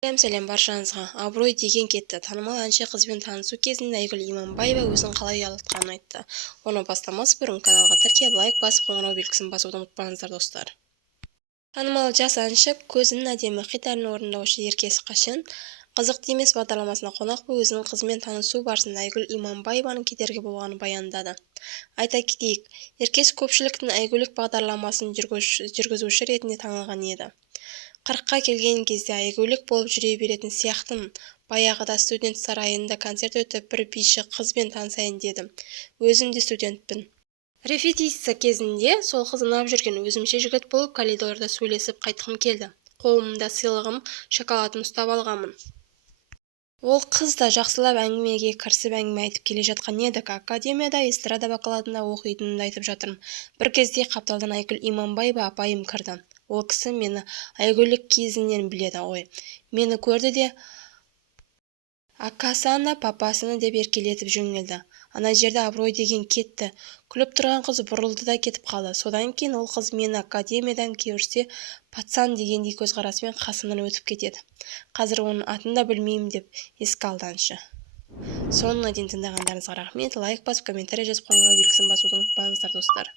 Сәлем баршаңызға. Абырой деген кетті. Танымал әнші қызбен танысу кезінде Айгүл Иманбаева өзін қалай ұялатқанын айтты. Оны бастамас бұрын каналға тіркеліп лайк басып қоңырау белгісін басуды ұмытпаңыздар достар. Танымал жас әнші көзінің әдемі хит әнін орындаушы Еркес Қашын Қызықты емес бағдарламасына қонақ болып өзінің қызымен танысу барысында Айгүл Иманбаеваның кедергі болғанын баяндады. Айта кетейік, Еркес көпшіліктің Айгүлік бағдарламасын жүргізуші ретінде танылған еді. 40-қа келген кезде айгөлік болып жүре беретін сияқтымын. Баяғыда студент сарайында концерт өтіп, бір биші қызбен танысайын дедім. Өзім де студентпін. Репетиция кезінде сол қыз ұнап жүрген өзімше жігіт болып коридорда сөйлесіп қайтқым келді. Қолымда сыйлығым, шоколадым ұстап алғанмын. Ол қыз да жақсылап әңгімеге кірісіп әңгіме айтып келе жатқан едік. Академияда эстрада бакалаврында оқитынымды айтып жатырмын. Bir кезде қапталдан Айгүл Иманбаева апайым кірді. Ол кісі мені Айгүлік кезінен біледі ғой. Мені көрді де акасына папасына деп еркелетіп жөнелді. Ана жерде абырой деген кетті. Күліп тұрған қыз бұрылды да кетіп қалды. Содан кейін ол қыз мені академиядан көрсе пацан дегендей көзқарасымен қасымнан өтіп кетеді. Қазір оның атын да білмеймін деп еске алды әнші. Соңына дейін тыңдағандарыңызға рахмет. Лайк басып, комментарий жазып, қоңырау белгісін басуды ұмытпаңыздар достар.